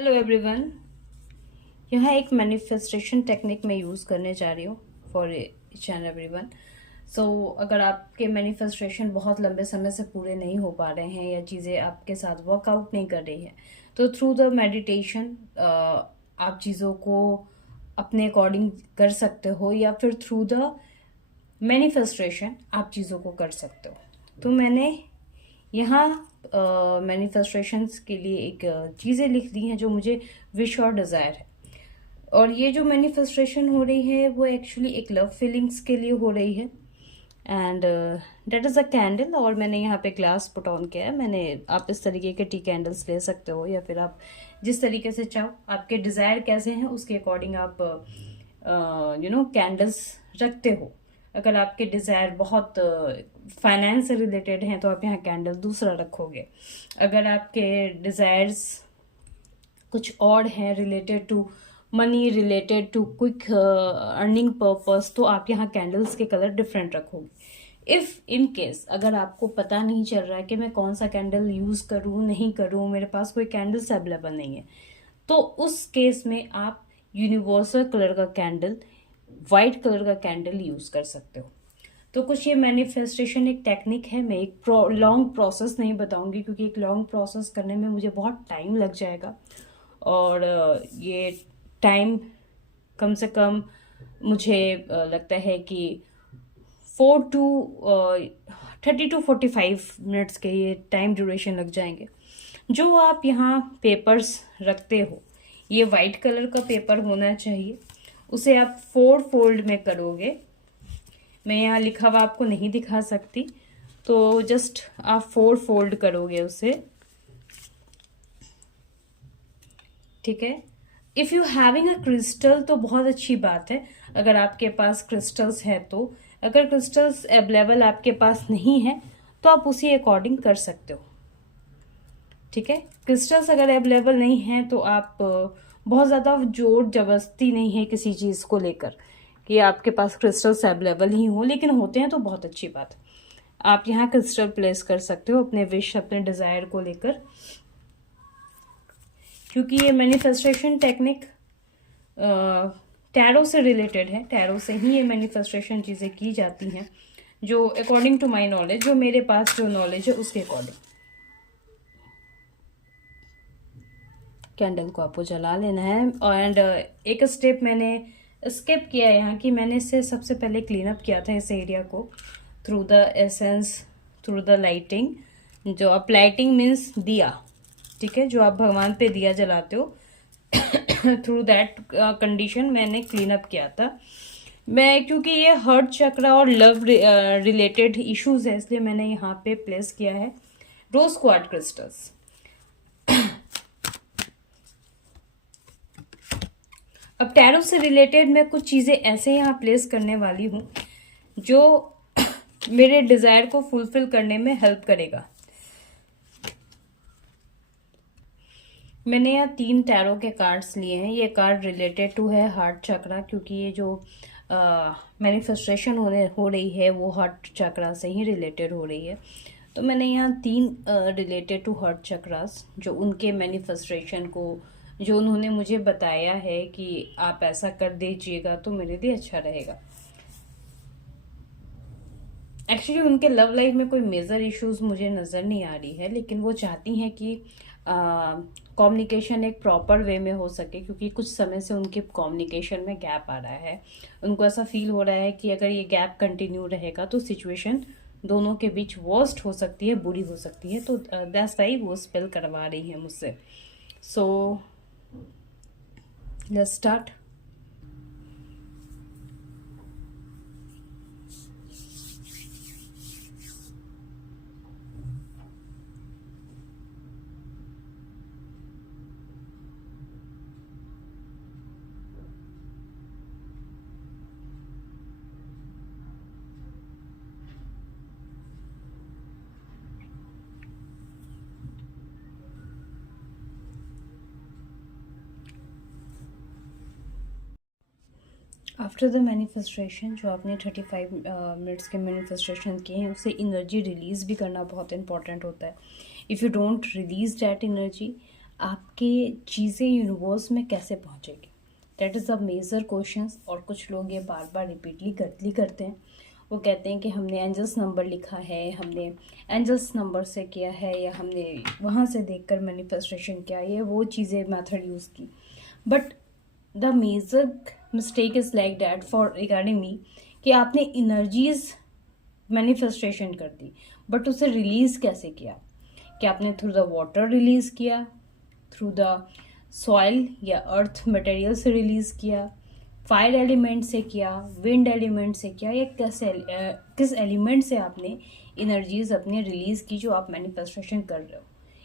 Hello everyone. यहाँ एक manifestation technique मैं यूज़ करने जा रही हूँ फॉर ईच एंड एवरीवन। सो अगर आपके मैनिफेस्टेशन बहुत लंबे समय से पूरे नहीं हो पा रहे हैं या चीज़ें आपके साथ वर्कआउट नहीं कर रही हैं, तो थ्रू द मेडिटेशन आप चीज़ों को अपने अकॉर्डिंग कर सकते हो, या फिर थ्रू द मैनिफेस्टेशन आप चीज़ों को कर सकते हो। तो मैंने यहाँ मैनिफेस्टेशंस के लिए एक चीज़ें लिख दी हैं जो मुझे विश और डिज़ायर है। और ये जो मैनिफेस्टेशन हो रही है वो एक्चुअली एक लव फीलिंग्स के लिए हो रही है। And that is a candle, और मैंने यहाँ पे ग्लास पुट ऑन किया है। मैंने आप इस तरीके के टी कैंडल्स ले सकते हो, या फिर आप जिस तरीके से चाहो, आपके डिज़ायर कैसे हैं उसके अकॉर्डिंग आप कैंडल्स रखते हो। अगर आपके डिज़ायर बहुत फाइनेंस से रिलेटेड हैं तो आप यहाँ कैंडल दूसरा रखोगे। अगर आपके डिज़ायर्स कुछ और हैं related to money, related to quick earning purpose, तो आप यहाँ कैंडल्स के कलर डिफरेंट रखोगे। इफ़ इन केस अगर आपको पता नहीं चल रहा है कि मैं कौन सा कैंडल यूज़ करूँ नहीं करूँ, मेरे पास कोई कैंडल्स अवेलेबल नहीं है, तो उस केस में आप यूनिवर्सल कलर का कैंडल, वाइट कलर का कैंडल यूज़ कर सकते हो। तो कुछ ये मैनिफेस्टेशन एक टेक्निक है। मैं एक लॉन्ग प्रोसेस नहीं बताऊंगी, क्योंकि एक लॉन्ग प्रोसेस करने में मुझे बहुत टाइम लग जाएगा, और ये टाइम कम से कम मुझे लगता है कि 30 to 45 मिनट्स के ये टाइम ड्यूरेशन लग जाएंगे। जो आप यहाँ पेपर्स रखते हो, ये वाइट कलर का पेपर होना चाहिए। उसे आप 4 फोल्ड में करोगे। मैं यहाँ लिखा हुआ आपको नहीं दिखा सकती, तो जस्ट आप 4 फोल्ड करोगे उसे, ठीक है। If you having a crystal तो बहुत अच्छी बात है, अगर आपके पास क्रिस्टल्स है तो। अगर क्रिस्टल्स अवेलेबल आपके पास नहीं है तो आप उसी अकॉर्डिंग कर सकते हो, ठीक है। क्रिस्टल्स अगर अवेलेबल नहीं है तो आप बहुत ज़्यादा जोर जबरदस्ती नहीं है किसी चीज़ को लेकर कि आपके पास क्रिस्टल्स अवेलेबल ही हो, लेकिन होते हैं तो बहुत अच्छी बात है। आप यहाँ क्रिस्टल प्लेस कर सकते हो अपने विश, अपने डिज़ायर को लेकर, क्योंकि ये मैनिफेस्टेशन टेक्निक टैरो से रिलेटेड है। टैरो से ही ये मैनिफेस्टेशन चीज़ें की जाती हैं, जो अकॉर्डिंग टू माई नॉलेज, जो मेरे पास जो नॉलेज है उसके अकॉर्डिंग। कैंडल को आपको जला लेना है। एंड एक स्टेप मैंने स्किप किया है यहाँ की, मैंने इससे सबसे पहले क्लीन अप किया था इस एरिया को through the essence, through the lighting. जो आप लाइटिंग मीन्स दिया, ठीक है, जो आप भगवान पे दिया जलाते हो, थ्रू दैट कंडीशन मैंने क्लीन अप किया था। मैं क्योंकि ये हार्ट चक्रा और लव रिलेटेड इश्यूज है, इसलिए मैंने यहाँ पे प्लेस किया है रोज क्वार्ट्ज क्रिस्टल्स। अब टैरो से रिलेटेड मैं कुछ चीज़ें ऐसे यहाँ प्लेस करने वाली हूँ जो मेरे डिज़ायर को फुलफिल करने में हेल्प करेगा। मैंने यहाँ 3 टैरो के कार्ड्स लिए हैं। ये कार्ड रिलेटेड टू है हार्ट चक्रा, क्योंकि ये जो मैनिफेस्टेशन हो रही है वो हार्ट चक्रा से ही रिलेटेड हो रही है। तो मैंने यहाँ 3 रिलेटेड टू हार्ट चक्रास, जो उनके मैनिफेस्टेशन को, जो उन्होंने मुझे बताया है कि आप ऐसा कर दीजिएगा तो मेरे लिए अच्छा रहेगा। एक्चुअली उनके लव लाइफ में कोई मेजर इश्यूज मुझे नज़र नहीं आ रही है, लेकिन वो चाहती हैं कि कम्युनिकेशन एक प्रॉपर वे में हो सके, क्योंकि कुछ समय से उनके कम्युनिकेशन में गैप आ रहा है। उनको ऐसा फील हो रहा है कि अगर ये गैप कंटिन्यू रहेगा तो सिचुएशन दोनों के बीच वर्स्ट हो सकती है, बुरी हो सकती है। तो दैट्स व्हाई वो स्पेल करवा रही है मुझसे। So let's start. After the manifestation, जो आपने 35 मिनट्स के मैनिफेस्टेशन किए हैं, उससे एनर्जी रिलीज़ भी करना बहुत इंपॉर्टेंट होता है। If you don't release that energy, आपके चीज़ें यूनिवर्स में कैसे पहुंचेगी। That is the major questions. और कुछ लोग ये बार बार रिपीटली करते हैं। वो कहते हैं कि हमने एंजल्स नंबर लिखा है, हमने एंजल्स नंबर से किया है, या हमने वहाँ से देखकर मैनिफेस्टेशन किया, ये वो चीज़ें मेथड यूज़ की। But the major mistake is like that for regarding me, कि आपने इनर्जीज मैनिफेस्टेशन कर दी, बट उसे रिलीज़ कैसे किया? कि आपने थ्रू द वाटर रिलीज़ किया, थ्रू द सॉइल या अर्थ मटेरियल से रिलीज़ किया, फायर एलिमेंट से किया, विंड एलिमेंट से किया, या किस एलिमेंट से आपने एनर्जीज अपने रिलीज़ की जो आप मैनिफेस्टेशन कर रहे हो।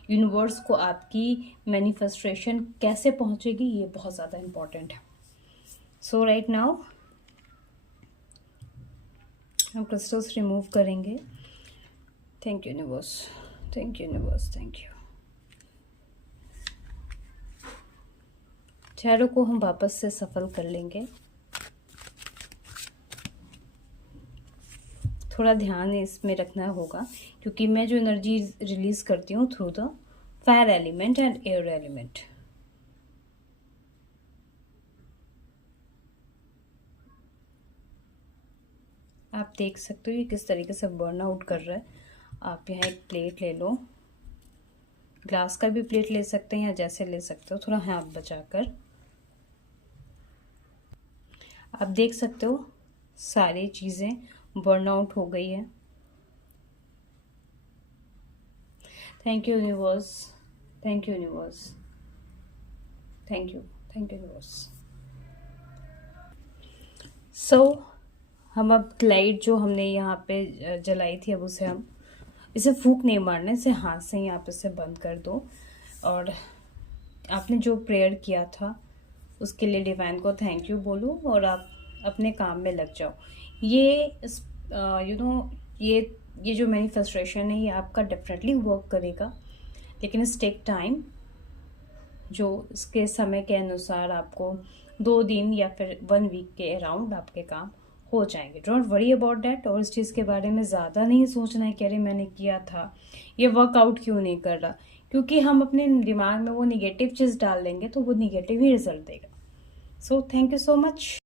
यूनिवर्स को आपकी मैनिफेस्टेशन कैसे पहुंचेगी, ये बहुत ज़्यादा इम्पॉर्टेंट है। सो राइट नाउ हम क्रिस्टल्स रिमूव करेंगे। Thank you universe, thank you universe, thank you. चेहरों को हम वापस से सफल कर लेंगे। थोड़ा ध्यान इसमें रखना होगा, क्योंकि मैं जो एनर्जी रिलीज करती हूँ through the fire element and air element. आप देख सकते हो ये किस तरीके से बर्न आउट कर रहा है। आप यहाँ एक प्लेट ले लो, ग्लास का भी प्लेट ले सकते हैं या जैसे ले सकते हो, थोड़ा हाथ बचाकर। आप देख सकते हो सारी चीज़ें बर्न आउट हो गई है। Thank you universe, thank you universe, thank you universe. So हम अब लाइट जो हमने यहाँ पे जलाई थी, अब उसे हम इसे फूंक नहीं मारने, इसे हाथ से ही आप इसे बंद कर दो। और आपने जो प्रेयर किया था उसके लिए डिवाइन को थैंक यू बोलो और आप अपने काम में लग जाओ। ये ये जो मैनिफेस्टेशन है ये आपका डेफिनेटली वर्क करेगा, लेकिन इट्स टेक टाइम। जो इसके समय के अनुसार आपको 2 दिन या फिर 1 वीक के अराउंड आपके काम हो जाएंगे। Don't worry about that. और इस चीज़ के बारे में ज़्यादा नहीं सोचना है कि अरे मैंने किया था, ये वर्कआउट क्यों नहीं कर रहा, क्योंकि हम अपने दिमाग में वो निगेटिव चीज़ डाल देंगे तो वो निगेटिव ही रिजल्ट देगा। So thank you so much.